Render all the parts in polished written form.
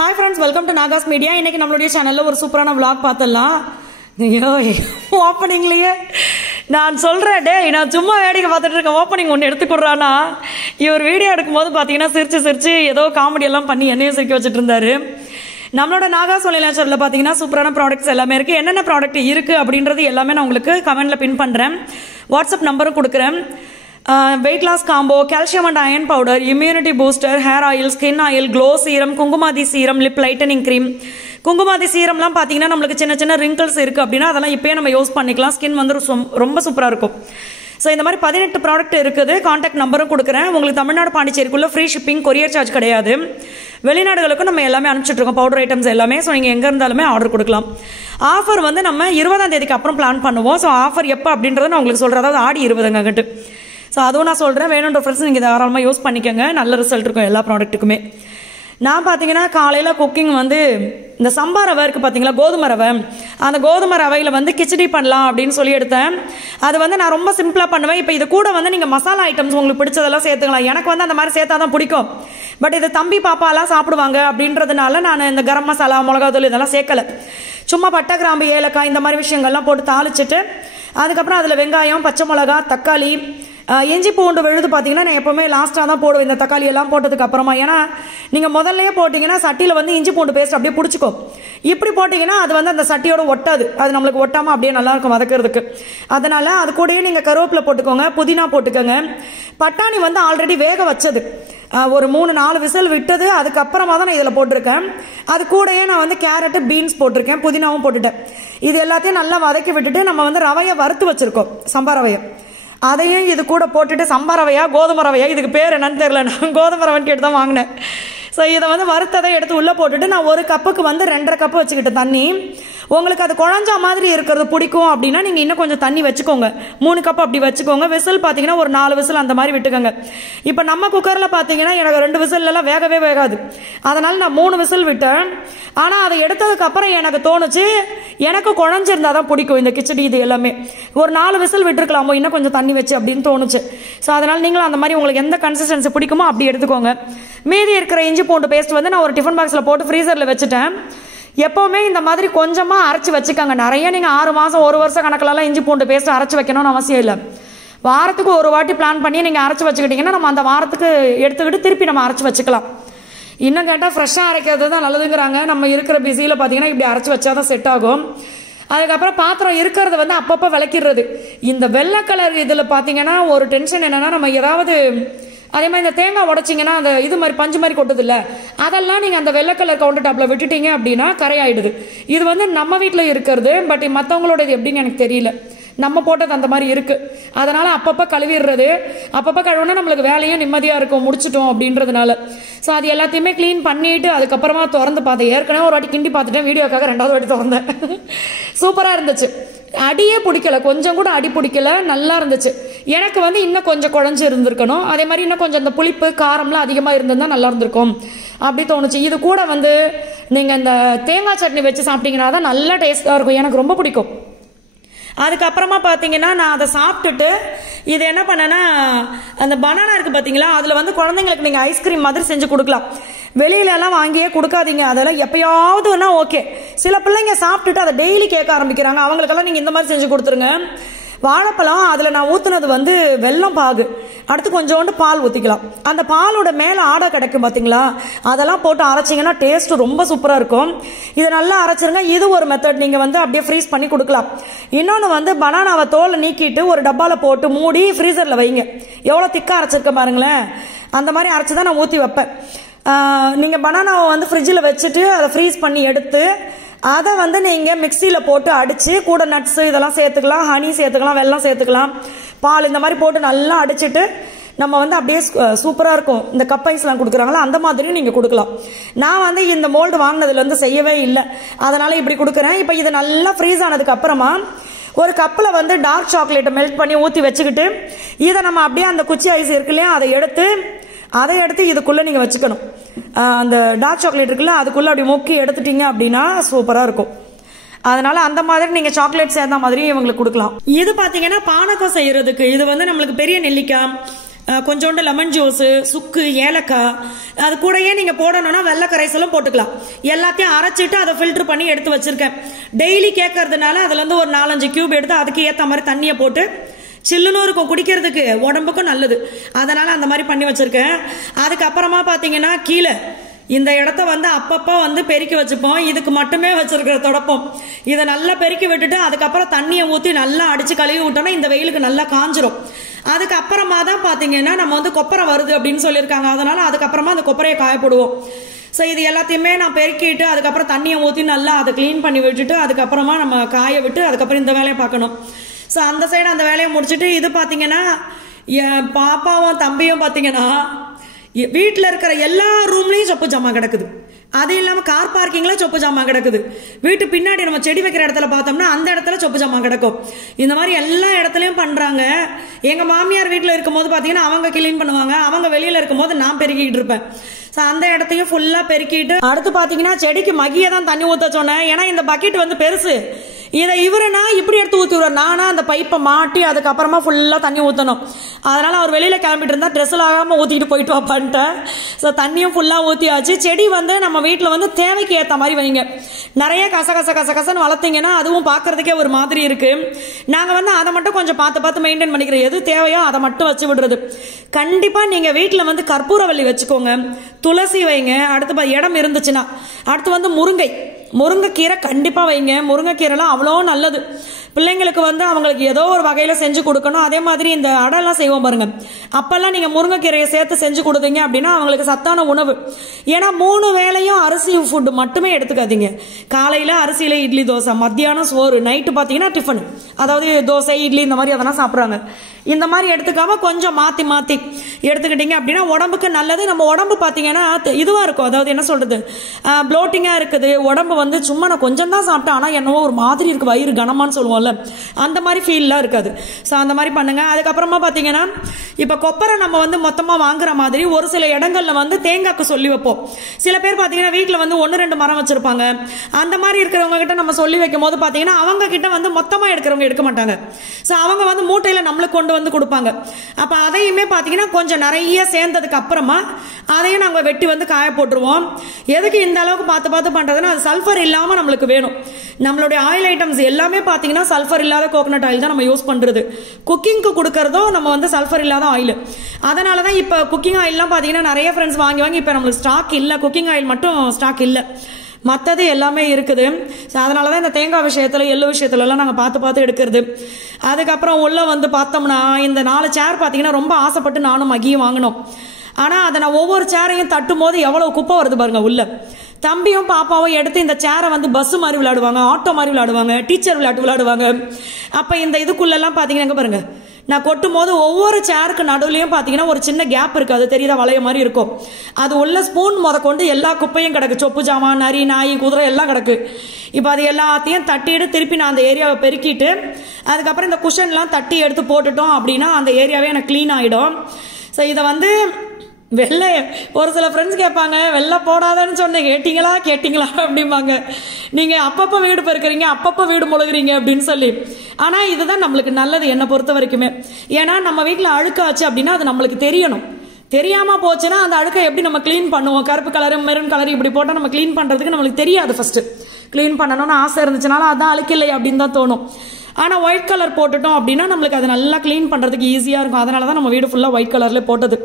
Hi friends, welcome to Nagas Media. இன்னைக்கு நம்மளுடைய சேனல்ல ஒரு சூப்பரான vlog பார்த்தலாம். ஐயோ ஓப்பனிங்லயே நான் சொல்றேன் டேய் நான் சும்மா வேடிக்கை பார்த்துட்டு இருக்கேன் ஓப்பனிங் ஒன்று எடுத்துக்கொடுறானா இவர் வீடியோ எடுக்கும்போது பார்த்தீங்கன்னா சிரிச்சு ஏதோ காமெடி எல்லாம் பண்ணி என்னையும் சிரிக்க வச்சுட்டு இருந்தாரு. நம்மளோட நாகாஸ் ஒலிலேச்சரில் பார்த்தீங்கன்னா சூப்பரான ப்ராடக்ட்ஸ் எல்லாமே இருக்குது. என்னென்ன ப்ராடக்ட் இருக்குது அப்படின்றது எல்லாமே நான் உங்களுக்கு கமெண்ட்டில் பின் பண்ணுறேன். வாட்ஸ்அப் நம்பரும் கொடுக்குறேன். Weight loss combo, calcium and iron powder, immunity booster, hair oil, skin oil, glow serum, குங்குமாதி சீரம், லிப் லைட்டனிங் க்ரீம். குங்குமாதி சீரம்லாம் பார்த்தீங்கன்னா நம்மளுக்கு சின்ன சின்ன ரிங்கிள்ஸ் இருக்குது அப்படின்னா அதெல்லாம் இப்போயே நம்ம யூஸ் பண்ணிக்கலாம். ஸ்கின் வந்து ரொம்ப சூப்பராக இருக்கும். ஸோ இந்த மாதிரி 18 ப்ராடக்ட் இருக்குது. கான்டாக்ட் நம்பரும் கொடுக்குறேன். உங்களுக்கு தமிழ்நாடு பாண்டிச்சேரிக்குள்ளே ஃப்ரீ ஷிப்பிங், கொரியர் சார்ஜ் கிடையாது. வெளிநாடுகளுக்கும் நம்ம எல்லாமே அனுப்பிச்சிட்ருக்கோம் பவுடர் ஐட்டம்ஸ் எல்லாமே. ஸோ நீங்கள் எங்கே இருந்தாலுமே ஆர்டர் கொடுக்கலாம். ஆஃபர் வந்து நம்ம 20ஆம் தேதிக்கு அப்புறம் பிளான் பண்ணுவோம். ஸோ ஆஃபர் எப்போ அப்படின்றத நான் உங்களுக்கு சொல்கிறேன். அதாவது ஆடி 20 ஸோ அதுவும் நான் சொல்கிறேன். வேணுன்ற ஃப்ரெண்ட்ஸ் நீங்கள் தாராளமாக யூஸ் பண்ணிக்கோங்க. நல்ல ரிசல்ட் இருக்கும் எல்லா ப்ராடக்ட்டுக்குமே. நான் பார்த்தீங்கன்னா காலையில் குக்கிங் வந்து இந்த சம்பா ரவை இருக்குது பார்த்தீங்களா, கோதுமை ரவை. அந்த கோதுமை ரவையில் வந்து கிச்சடி பண்ணலாம் அப்படின்னு சொல்லி எடுத்தேன். அது வந்து நான் ரொம்ப சிம்பிளாக பண்ணுவேன். இப்போ இது கூட வந்து நீங்கள் மசாலா ஐட்டம்ஸ் உங்களுக்கு பிடிச்சதெல்லாம் சேர்த்துக்கலாம். எனக்கு வந்து அந்த மாதிரி சேர்த்தா தான் பிடிக்கும். பட் இது தம்பி பாப்பாலாம் சாப்பிடுவாங்க அப்படின்றதுனால நான் இந்த கரம் மசாலா, மிளகாத்தூள் இதெல்லாம் சேர்க்கலை. சும்மா பட்டை, கிராம்பு, ஏலக்காய் இந்த மாதிரி விஷயங்கள்லாம் போட்டு தாளிச்சிட்டு அதுக்கப்புறம் அதில் வெங்காயம், பச்சை மிளகா, தக்காளி, இஞ்சி பூண்டு விழுது பார்த்தீங்கன்னா நான் எப்போவுமே லாஸ்ட்டாக தான் போடுவேன் இந்த தக்காளி எல்லாம் போட்டதுக்கு அப்புறமா. ஏன்னா நீங்கள் முதல்லையே போட்டிங்கன்னா சட்டியில் வந்து இஞ்சி பூண்டு பேஸ்ட் அப்படியே பிடிச்சிக்கும். இப்படி போட்டிங்கன்னா அது வந்து அந்த சட்டியோட ஒட்டாது. அது நம்மளுக்கு ஒட்டாமல் அப்படியே நல்லாயிருக்கும் வதக்கிறதுக்கு. அதனால் அது கூடயே நீங்கள் கருவேப்பிலை போட்டுக்கோங்க, புதினா போட்டுக்கோங்க. பட்டாணி வந்து ஆல்ரெடி வேக வச்சது, ஒரு 3-4 விசில் விட்டது. அதுக்கப்புறமா தான் நான் இதில் போட்டிருக்கேன். அது கூடயே நான் வந்து கேரட்டு, பீன்ஸ் போட்டிருக்கேன், புதினாவும் போட்டுட்டேன். இது எல்லாத்தையும் நல்லா வதக்கி விட்டுட்டு நம்ம வந்து ரவையை வறுத்து வச்சுருக்கோம், சம்பா ரவையை. அதையும் இது கூட போட்டுட்டு, சம்பா ரவையா கோதுமை ரவையா இதுக்கு பேர் என்னன்னு தெரியல, நான் கோதுமை ரவைன்னு கேட்டு தான் வாங்கினேன். ஸோ இதை வந்து வறுத்ததை எடுத்து உள்ளே போட்டுட்டு நான் 1 கப்புக்கு வந்து 2.5 கப்பு வச்சுக்கிட்டேன் தண்ணி. உங்களுக்கு அது குழஞ்சா மாதிரி இருக்கிறது பிடிக்கும் அப்படின்னா நீங்கள் இன்னும் கொஞ்சம் தண்ணி வச்சுக்கோங்க. 3 கப்பு அப்படி வச்சுக்கோங்க. விசில் பார்த்தீங்கன்னா ஒரு 4 விசில் அந்த மாதிரி விட்டுக்கோங்க. இப்போ நம்ம குக்கரில் பார்த்தீங்கன்னா எனக்கு 2 விசில்லாம் வேகவே வேகாது. அதனால் நான் 3 விசில் விட்டேன். ஆனால் அதை எடுத்ததுக்கப்புறம் எனக்கு தோணுச்சு எனக்கு குழஞ்சிருந்தா தான் பிடிக்கும் இந்த கிச்சடி. இது எல்லாமே ஒரு 4 விசில் விட்டுருக்கலாமோ இன்னும் கொஞ்சம் தண்ணி வச்சு அப்படின்னு தோணுச்சு. ஸோ அதனால் நீங்களும் அந்த மாதிரி உங்களுக்கு எந்த கன்சிஸ்டன்சி பிடிக்குமோ அப்படி எடுத்துக்கோங்க. மீதி இருக்கிற இஞ்சி பூண்டு பேஸ்ட் வந்து நான் ஒரு டிஃபன் பாக்ஸில் போட்டு ஃப்ரீசரில் வச்சுட்டேன். எப்போவுமே இந்த மாதிரி கொஞ்சமாக அரைச்சி வச்சுக்கோங்க. நிறைய நீங்கள் 6 மாதம் 1 வருஷம் கணக்கிலலாம் இஞ்சி பூண்டு பேஸ்ட் அரைச்சி வைக்கணும்னு அவசியம் இல்லை. வாரத்துக்கு ஒரு வாட்டி பிளான் பண்ணி நீங்கள் அரைச்சி வச்சுக்கிட்டிங்கன்னா நம்ம அந்த வாரத்துக்கு எடுத்துக்கிட்டு திருப்பி நம்ம அரைச்சி வச்சுக்கலாம். இன்னும் கேட்டால் ஃப்ரெஷ்ஷாக அரைக்கிறது தான் நல்லதுங்கிறாங்க. நம்ம இருக்கிற பிஸியில் பார்த்தீங்கன்னா இப்படி அரைச்சி வச்சா தான் செட் ஆகும். அதுக்கப்புறம் பாத்திரம் இருக்கிறத வந்து அப்பப்போ விளக்கிடுறது. இந்த வெள்ளை கலர் இதில் பார்த்தீங்கன்னா ஒரு டென்ஷன் என்னென்னா, நம்ம ஏதாவது அதே மாதிரி இந்த தேங்காய் உடைச்சிங்கன்னா அந்த இது மாதிரி பஞ்சு மாதிரி கொட்டுது இல்லை, அதெல்லாம் நீங்கள் அந்த வெள்ளை கலர் கவுண்டர் டாப்பில் விட்டுட்டீங்க அப்படின்னா கரையாயிடுது. இது வந்து நம்ம வீட்டில் இருக்கிறது. பட் மற்றவங்களோட இது எப்படின்னு எனக்கு தெரியல. நம்ம போட்டது அந்த மாதிரி இருக்குது. அதனால் அப்பப்போ கழுவிடுறது. அப்பப்போ கழுவுனா நம்மளுக்கு வேலையும் நிம்மதியாக இருக்கும், முடிச்சிட்டோம் அப்படின்றதுனால. ஸோ அது எல்லாத்தையுமே க்ளீன் பண்ணிவிட்டு அதுக்கப்புறமா திறந்து பார்த்தேன். ஏற்கனவே ஒரு வாட்டி கிண்டி பார்த்துட்டேன், வீடியோக்காக 2வது வாட்டி திறந்தேன். சூப்பராக இருந்துச்சு. அடியே பிடிக்கல, கொஞ்சம் கூட அடி பிடிக்கல, நல்லா இருந்துச்சு. எனக்கு வந்து இன்னும் கொஞ்சம் குழஞ்சி இருந்திருக்கணும். அதே மாதிரி இன்னும் கொஞ்சம் அந்த புளிப்பு காரம்லாம் அதிகமாக இருந்திருந்தால் நல்லா இருந்திருக்கும் அப்படி தோணுச்சு. இது கூட வந்து நீங்கள் இந்த தேங்காய் சட்னி வச்சு சாப்பிட்டீங்கன்னா தான் நல்லா டேஸ்ட்டாக இருக்கும். எனக்கு ரொம்ப பிடிக்கும். அதுக்கப்புறமா பார்த்தீங்கன்னா நான் அதை சாப்பிட்டுட்டு இது என்ன பண்ணேன்னா, அந்த பனானா இருக்குது பார்த்தீங்களா, அதில் வந்து குழந்தைங்களுக்கு நீங்கள் ஐஸ்கிரீம் மாதிரி செஞ்சு கொடுக்கலாம். வெளியிலலாம் வாங்கியே கொடுக்காதீங்க. அதெல்லாம் எப்பயாவதுன்னா ஓகே. சில பிள்ளைங்க சாப்பிட்டுட்டு அதை டெய்லி கேட்க ஆரம்பிக்கிறாங்க. அவங்களுக்கெல்லாம் நீங்கள் இந்த மாதிரி செஞ்சு கொடுத்துருங்க. வாழைப்பழம் அதில் நான் ஊற்றுனது வந்து வெல்லம் பாகு, அடுத்து கொஞ்சோண்டு பால் ஊற்றிக்கலாம். அந்த பாலோட மேலே ஆடை கிடைக்கும் பார்த்தீங்களா, அதெல்லாம் போட்டு அரைச்சிங்கன்னா டேஸ்ட்டு ரொம்ப சூப்பராக இருக்கும். இதை நல்லா அரைச்சிருங்க. இது ஒரு மெத்தட். நீங்கள் வந்து அப்படியே ஃப்ரீஸ் பண்ணி கொடுக்கலாம். இன்னொன்று வந்து பனானாவை தோலை நீக்கிட்டு ஒரு டப்பாவில் போட்டு மூடி ஃப்ரீசரில் வைங்க. எவ்வளோ திக்காக அரைச்சிருக்க பாருங்களேன். அந்த மாதிரி அரைச்சி தான் நான் ஊற்றி வைப்பேன். நீங்கள் பனானாவை வந்து ஃப்ரிட்ஜில் வச்சுட்டு அதை ஃப்ரீஸ் பண்ணி எடுத்து அதை வந்து நீங்கள் மிக்சியில் போட்டு அடித்து கூட நட்ஸு இதெல்லாம் சேர்த்துக்கலாம், ஹனி சேர்த்துக்கலாம், வெல்லம் சேர்த்துக்கலாம், பால் இந்த மாதிரி போட்டு நல்லா அடிச்சுட்டு நம்ம வந்து அப்படியே சூப்பராக இருக்கும். இந்த கப் ஐஸ்லாம் கொடுக்குறாங்களா அந்த மாதிரியும் நீங்கள் கொடுக்கலாம். நான் வந்து இந்த மோல்டு வாங்கினதுலேருந்து செய்யவே இல்லை, அதனால் இப்படி கொடுக்குறேன். இப்போ இது நல்லா ஃப்ரீஸ் ஆனதுக்கு அப்புறமா ஒரு கப்பில் வந்து டார்க் சாக்லேட்டை மெல்ட் பண்ணி ஊற்றி வச்சுக்கிட்டு இதை நம்ம அப்படியே அந்த குச்சி ஐஸ் இருக்கு இல்லையா அதை எடுத்து இதுக்குள்ளே நீங்கள் வச்சுக்கணும். அந்த டார்க் சாக்லேட் இருக்குல்ல அதுக்குள்ளே அப்படி முக்கி எடுத்துட்டீங்க அப்படின்னா சூப்பராக இருக்கும். அதனால அந்த மாதிரி நீங்கள் சாக்லேட் சேர்ந்த மாதிரி இவங்களுக்கு கொடுக்கலாம். இது பார்த்தீங்கன்னா பானகம் செய்யறதுக்கு இது வந்து நம்மளுக்கு பெரிய நெல்லிக்காய், கொஞ்சோண்டு லெமன் ஜூஸ், சுக்கு, ஏலக்காய், அது கூடயே நீங்க போடணும்னா வெள்ளை கரைசலும் போட்டுக்கலாம். எல்லாத்தையும் அரைச்சிட்டு அதை ஃபில்டர் பண்ணி எடுத்து வச்சிருக்கேன். டெய்லி கேட்கறதுனால அதுல இருந்து ஒரு 4-5 கியூப் எடுத்து அதுக்கு ஏற்ற மாதிரி தண்ணியை போட்டு சில்லுன்னு இருக்கும், குடிக்கிறதுக்கு உடம்புக்கும் நல்லது, அதனால அந்த மாதிரி பண்ணி வச்சிருக்கேன். அதுக்கப்புறமா பாத்தீங்கன்னா கீழே இந்த இடத்த வந்து அப்பப்போ வந்து பெருக்கி வச்சுப்போம். இதுக்கு மட்டுமே வச்சிருக்கிற தொடப்பம். இதை நல்லா பெருக்கி விட்டுட்டு அதுக்கப்புறம் தண்ணியை ஊற்றி நல்லா அடிச்சு கழுவி விட்டோம்னா இந்த வெயிலுக்கு நல்லா காஞ்சிரும். அதுக்கப்புறமா தான் பார்த்தீங்கன்னா நம்ம வந்து கொப்பரை வருது அப்படின்னு சொல்லியிருக்காங்க. அதனால அதுக்கப்புறமா அந்த கொப்பரையை காயப்படுவோம். ஸோ இது எல்லாத்தையுமே நான் பெருக்கிட்டு அதுக்கப்புறம் தண்ணியை ஊற்றி நல்லா அதை க்ளீன் பண்ணி விட்டுட்டு அதுக்கப்புறமா நம்ம காய விட்டு அதுக்கப்புறம் இந்த வேலையை பார்க்கணும். ஸோ அந்த சைடு அந்த வேலையை முடிச்சுட்டு இது பார்த்தீங்கன்னா என் பாப்பாவும் தம்பியும் பார்த்தீங்கன்னா வீட்டில் இருக்கிற எல்லா ரூம்லையும் சொப்பு ஜாமான் கிடக்குது. அது இல்லாமல் கார் பார்க்கிங்ல சொப்பு ஜாமான் கிடக்குது. வீட்டு பின்னாடி நம்ம செடி வைக்கிற இடத்துல பார்த்தோம்னா அந்த இடத்துல சொப்பு ஜாமான் கிடக்கும். இந்த மாதிரி எல்லா இடத்துலையும் பண்றாங்க. எங்க மாமியார் வீட்டில் இருக்கும்போது பார்த்தீங்கன்னா அவங்க கிளீன் பண்ணுவாங்க, அவங்க வெளியில இருக்கும்போது நான் பெருக்கிட்டு இருப்பேன். அந்த இடத்தையும் ஃபுல்லா பெருக்கிட்டு அடுத்து பாத்தீங்கன்னா செடிக்கு மகியை தான் தண்ணி ஊத்த சொன்னேன். ஏன்னா இந்த பக்கெட் வந்து பெருசு, இதை இவருனா இப்படி எடுத்து ஊற்றிடுவார், நானா அந்த பைப்பை மாட்டி அதுக்கப்புறமா ஃபுல்லாக தண்ணி ஊற்றணும். அதனால அவர் வெளியில் கிளம்பிட்டு இருந்தால் ட்ரெஸ்ஸில் ஆகாமல் ஊற்றிட்டு போயிட்டு வாப்பான்ட்டேன். ஸோ தண்ணியும் ஃபுல்லாக ஊற்றியாச்சு. செடி வந்து நம்ம வீட்டில் வந்து தேவைக்கு ஏற்ற மாதிரி வைங்க. நிறைய கசன்னு வளர்த்தீங்கன்னா அதுவும் பார்க்கறதுக்கே ஒரு மாதிரி இருக்கு. நாங்கள் வந்து அதை மட்டும் கொஞ்சம் பார்த்து மெயின்டைன் பண்ணிக்கிறோம். எது தேவையோ அதை மட்டும் வச்சு விடுறது. கண்டிப்பாக நீங்கள் வீட்டில் வந்து கற்பூரவள்ளி வச்சுக்கோங்க, துளசி வைங்க. அடுத்து இடம் இருந்துச்சுன்னா அடுத்து வந்து முருங்கைக்கீரை கண்டிப்பாக வைங்க. முருங்கைக்கீரைலாம் அவ்வளோ நல்லது. பிள்ளைங்களுக்கு வந்து அவங்களுக்கு ஏதோ ஒரு வகையில் செஞ்சு கொடுக்கணும். அதே மாதிரி இந்த அடைலாம் செய்வோம் பாருங்க, அப்பெல்லாம் நீங்கள் முருங்கைக்கீரையை சேர்த்து செஞ்சு கொடுத்தீங்க அப்படின்னா அவங்களுக்கு சத்தான உணவு. ஏன்னா 3 வேளையும் அரிசி ஃபுட்டு மட்டுமே எடுத்துக்காதீங்க. காலையில் அரிசியில் இட்லி தோசை, மத்தியானம் சோறு, நைட்டு பார்த்தீங்கன்னா டிஃபன், அதாவது தோசை இட்லி இந்த மாதிரி அதெல்லாம் சாப்பிட்றாங்க. இந்த மாதிரி எடுத்துக்காம கொஞ்சம் மாற்றி எடுத்துக்கிட்டீங்க அப்படின்னா உடம்புக்கு நல்லது. நம்ம உடம்பு பார்த்தீங்கன்னா இதுவாக இருக்கும், அதாவது என்ன சொல்றது, ப்ளோட்டிங்காக இருக்குது உடம்பு வந்து. சும்மா நான் கொஞ்சம் தான் சாப்பிட்டேன் ஆனால் என்னவோ ஒரு மாதிரி இருக்கு, வயிறு கனமான்னு சொல்லுவோம்ல, அந்த மாதிரி ஃபீல்லாம் இருக்காது. ஸோ அந்த மாதிரி பண்ணுங்க. அதுக்கப்புறமா பார்த்தீங்கன்னா இப்போ கொப்பரை நம்ம வந்து மொத்தமாக வாங்குற மாதிரி ஒரு சில இடங்கள்ல வந்து தேங்காய்க்கு சொல்லி வைப்போம். சில பேர் பார்த்தீங்கன்னா வீட்டில் வந்து 1-2 மரம் வச்சிருப்பாங்க. அந்த மாதிரி இருக்கிறவங்க கிட்ட நம்ம சொல்லி வைக்கும் போது பார்த்தீங்கன்னா அவங்க கிட்ட வந்து மொத்தமாக எடுக்கிறவங்க எடுக்க மாட்டாங்க. ஸோ அவங்க வந்து மூட்டையில் நம்மளுக்கு கொண்டு வந்து கொடுப்பாங்க. அப்ப அதையுமே பாத்தீங்கன்னா கொஞ்சம் நிறைய சேர்ந்ததுக்கு அப்புறமா அதையும் நாங்க வெட்டி வந்து காய போட்டுருவோம். எதுக்கு இந்த அளவுக்கு பார்த்து பண்றதுன்னா அது சல்ஃபர் இல்லாம நம்மளுக்கு வேணும். நம்மளுடைய ஆயில் ஐட்டம்ஸ் எல்லாமே பாத்தீங்கன்னா சல்ஃபர் இல்லாத கோகனட் ஆயில் தான் நம்ம யூஸ் பண்றது. குக்கிங்க்கு கொடுக்கறதும் நம்ம வந்து சல்ஃபர் இல்லாத ஆயில். அதனாலதான் இப்ப குக்கிங் ஆயில்லாம் பாத்தீங்கன்னா நிறைய ஃப்ரெண்ட்ஸ் வாங்கி இப்ப நம்மளுக்கு ஸ்டாக் இல்ல, குக்கிங் ஆயில் மட்டும் ஸ்டாக் இல்ல, மற்றது எல்லாமே இருக்குது. அதனால தான் இந்த தேங்காய் விஷயத்தில் எள்ளு விஷயத்துலலாம் நாங்கள் பார்த்து எடுக்கிறது. அதுக்கப்புறம் உள்ள வந்து பார்த்தோம்னா இந்த 4 சேர் பார்த்தீங்கன்னா ரொம்ப ஆசைப்பட்டு நானும் மகியும் வாங்கினோம். ஆனால் அதை நான் ஒவ்வொரு சேரையும் தட்டும் போது எவ்வளோ குப்பை வருது பாருங்க உள்ள. தம்பியும் பாப்பாவும் எடுத்து இந்த சேரை வந்து பஸ் மாதிரி விளையாடுவாங்க, ஆட்டோ மாதிரி விளையாடுவாங்க, டீச்சர் விளையாடுவாங்க. அப்போ இந்த இதுக்குள்ளெல்லாம் பார்த்தீங்கன்னா பாருங்க, நான் கொட்டும் போது ஒவ்வொரு சேருக்கு நடுவுலையும் பார்த்தீங்கன்னா ஒரு சின்ன கேப் இருக்கு, அது தெரியுதா, வளைய மாதிரி இருக்கும். அது உள்ள ஸ்பூன் கொண்டு எல்லா குப்பையும் கிடக்கு, சொப்பு ஜாமான், நரி, நாய், குதிரை எல்லாம் கிடக்கு. இப்போ அது எல்லாத்தையும் தட்டிட்டு திருப்பி நான் அந்த ஏரியாவை பெருக்கிட்டு அதுக்கப்புறம் இந்த குஷன்லாம் தட்டி எடுத்து போட்டுட்டோம் அப்படின்னா அந்த ஏரியாவே எனக்கு க்ளீன் ஆகிடும். ஸோ இதை வந்து வெள்ளை ஒரு சில ஃப்ரெண்ட்ஸ் கேட்பாங்க, வெள்ளை போடாதன்னு சொன்னேன், கேட்டிங்களா அப்படிம்பாங்க. நீங்கள் அப்பப்போ வீடு பெருக்கிறீங்க, அப்பப்போ வீடு முழுகிறீங்க அப்படின்னு சொல்லி. ஆனால் இதுதான் நம்மளுக்கு நல்லது என்னை பொறுத்த வரைக்குமே. ஏன்னா நம்ம வீட்டில் அழுக்காச்சு அப்படின்னா அது நம்மளுக்கு தெரியணும். தெரியாமல் போச்சுன்னா அந்த அழுக்கை எப்படி நம்ம க்ளீன் பண்ணுவோம், கருப்பு கலரு மெரூன் கலர் இப்படி போட்டால் நம்ம க்ளீன் பண்ணுறதுக்கு நம்மளுக்கு தெரியாது. ஃபர்ஸ்ட் க்ளீன் பண்ணணும்னு ஆசை இருந்துச்சுனாலும் அதான் அழுக்கில்லை அப்படின்னு தான் தோணும். ஆனால் ஒயிட் கலர் போட்டுட்டோம் அப்படின்னா நம்மளுக்கு அதை நல்லா க்ளீன் பண்ணுறதுக்கு ஈஸியாக இருக்கும். அதனால தான் நம்ம வீடு ஃபுல்லாக ஒயிட் கலர்லேயே போட்டது.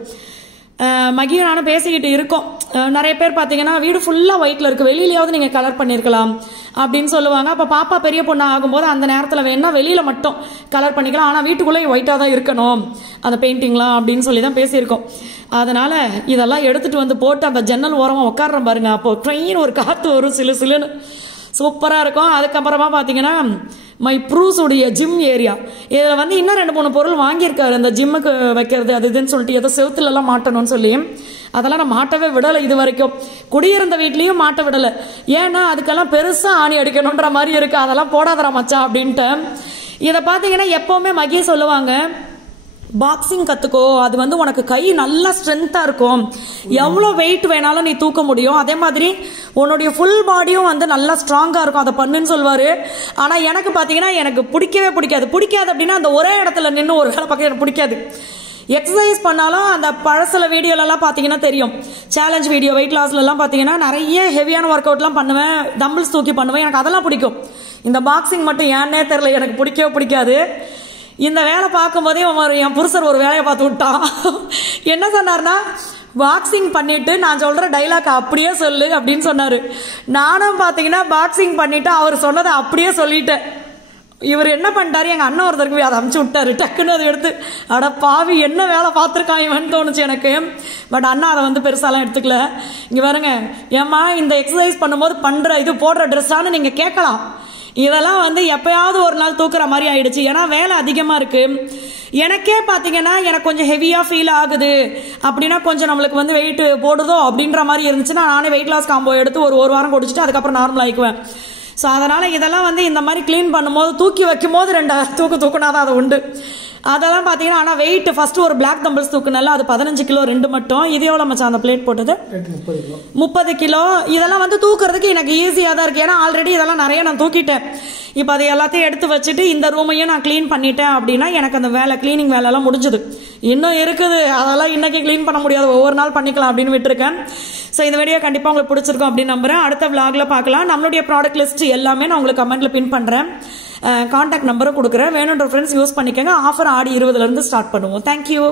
மகியும் நானும் பேசிக்கிட்டு இருக்கோம். நிறைய பேர் பார்த்தீங்கன்னா வீடு ஃபுல்லாக ஒயிட்டில் இருக்குது, வெளியிலையாவது நீங்கள் கலர் பண்ணியிருக்கலாம் அப்படின்னு சொல்லுவாங்க. அப்போ பாப்பா பெரிய பொண்ணு ஆகும்போது அந்த நேரத்தில் வேணா வெளியில் மட்டும் கலர் பண்ணிக்கலாம், ஆனால் வீட்டுக்குள்ளே ஒயிட்டாக தான் இருக்கணும் அந்த பெயிண்டிங்லாம் அப்படின்னு சொல்லி தான் பேசியிருக்கோம். அதனால் இதெல்லாம் எடுத்துகிட்டு வந்து போட்டு அந்த ஜன்னல் ஓரமாக உட்காடுறோம் பாருங்க, அப்போது ட்ரெயின் ஒரு காற்று வரும் சிலுன்னு சூப்பராக இருக்கும். அதுக்கப்புறமா பார்த்தீங்கன்னா மை ப்ரூஸுடைய ஜிம் ஏரியா, இதில் வந்து இன்னும் 2-3 பொருள் வாங்கியிருக்காரு அந்த ஜிம்முக்கு வைக்கிறது அது இதுன்னு சொல்லிட்டு, ஏதோ செவுத்துலலாம் மாட்டணும்னு சொல்லி. அதெல்லாம் நான் மாட்டவே விடலை இது வரைக்கும். குடியிருந்த வீட்லேயும் மாட்ட விடலை. ஏன்னா அதுக்கெல்லாம் பெருசாக ஆணி அடிக்கணுன்ற மாதிரி இருக்கு, அதெல்லாம் போடாதரா மச்சான் அப்படின்ட்டு. இதை பார்த்தீங்கன்னா எப்போவுமே மகிய சொல்லுவாங்க, பாக்ஸிங் கற்றுக்கோ, அது வந்து உனக்கு கை நல்லா ஸ்ட்ரென்த்தாக இருக்கும், எவ்வளோ வெயிட் வேணாலும் நீ தூக்க முடியும், அதே மாதிரி உன்னுடைய ஃபுல் பாடியும் வந்து நல்லா ஸ்ட்ராங்காக இருக்கும், அதை பண்ணுன்னு சொல்லுவார். ஆனால் எனக்கு பார்த்தீங்கன்னா எனக்கு பிடிக்காது அப்படின்னா அந்த ஒரே இடத்துல நின்று ஒரு வேலை பார்க்க எனக்கு பிடிக்காது. எக்ஸசைஸ் பண்ணாலும் அந்த பழசில வீடியோலலாம் பார்த்தீங்கன்னா தெரியும், சேலஞ்ச் வீடியோ வெயிட் லாஸ்லலாம் பார்த்தீங்கன்னா நிறைய ஹெவியான ஒர்க் அவுட்லாம் பண்ணுவேன், டம்பிள்ஸ் தூக்கி பண்ணுவேன். எனக்கு அதெல்லாம் பிடிக்கும். இந்த பாக்ஸிங் மட்டும் ஏன்னே தெரியல, எனக்கு பிடிக்கவே பிடிக்காது. இந்த வேலை பார்க்கும்போதே என் புருஷர் ஒரு வேலையை பார்த்து விட்டான். என்ன சொன்னார்னா, பாக்ஸிங் பண்ணிட்டு நான் சொல்ற டைலாக் அப்படியே சொல்லு அப்படின்னு சொன்னாரு. நானும் பார்த்தீங்கன்னா பாக்ஸிங் பண்ணிட்டு அவர் சொன்னதை அப்படியே சொல்லிட்டேன். இவர் என்ன பண்ணிட்டாரு, எங்கள் அண்ணன் ஒருத்தருக்கு போய் அதை அமுச்சு விட்டாரு. டக்குன்னு அதை எடுத்து அட பாவி என்ன வேலை பார்த்துருக்கான் இவன் தோணுச்சு எனக்கு. பட் அண்ணா அதை வந்து பெருசாலாம் எடுத்துக்கல. இங்கே பாருங்க, ஏம்மா இந்த எக்ஸசைஸ் பண்ணும்போது பண்ணுற இது போடுற ட்ரெஸ்ஸானு நீங்கள் கேட்கலாம். இதெல்லாம் வந்து எப்பயாவது ஒரு நாள் தூக்குற மாதிரி ஆயிடுச்சு. ஏன்னா வேலை அதிகமாக இருக்குது. எனக்கே பார்த்தீங்கன்னா எனக்கு கொஞ்சம் ஹெவியாக ஃபீல் ஆகுது அப்படின்னா, கொஞ்சம் நம்மளுக்கு வந்து வெயிட் போடுதோ அப்படின்ற மாதிரி இருந்துச்சுன்னா நானே வெயிட் லாஸ் காம்போ எடுத்து ஒரு வாரம் குடிச்சிட்டு அதுக்கப்புறம் நார்மல் ஆகிக்குவேன். ஸோ அதனால் இதெல்லாம் வந்து இந்த மாதிரி க்ளீன் பண்ணும்போது தூக்கி வைக்கும் போது 2 தூக்குனா தான் அது உண்டு. அதெல்லாம் பார்த்தீங்கன்னா, ஆனால் வெயிட் ஃபஸ்ட்டு ஒரு பிளாக் தம்பிள்ஸ் தூக்குனால அது 15 கிலோ 2 மட்டும். இது எவ்வளோ மச்சான் அந்த பிளேட் போட்டது? 30 கிலோ. இதெல்லாம் வந்து தூக்குறதுக்கு எனக்கு ஈஸியாக தான் இருக்குது. ஏன்னா ஆல்ரெடி இதெல்லாம் நிறைய நான் தூக்கிட்டேன். இப்போ அதை எல்லாத்தையும் எடுத்து வச்சுட்டு இந்த ரூமையும் நான் க்ளீன் பண்ணிட்டேன் அப்படின்னா எனக்கு அந்த வேலை க்ளீனிங் வேலையெல்லாம் முடிஞ்சுது. இன்னும் இருக்குது, அதெல்லாம் இன்னைக்கு க்ளீன் பண்ண முடியாது, ஒவ்வொரு நாள் பண்ணிக்கலாம் அப்படின்னு விட்டுருக்கேன். ஸோ இந்த வீடியோ கண்டிப்பாக உங்களுக்கு பிடிச்சிருக்கும் அப்படின்னு நம்புறேன். அடுத்த விளாகில் பார்க்கலாம். நம்மளுடைய ப்ராடக்ட் லிஸ்ட் எல்லாமே நான் உங்களுக்கு கமெண்ட்டில் பின் பண்ணுறேன். கான்டாக்ட் நம்பரும் கொடுக்குறேன். வேணுன்ற ஃப்ரெண்ட்ஸ் யூஸ் பண்ணிக்கோங்க. ஆஃபர் ஆடி 20 ஸ்டார்ட் பண்ணுவோம். தேங்க்யூ.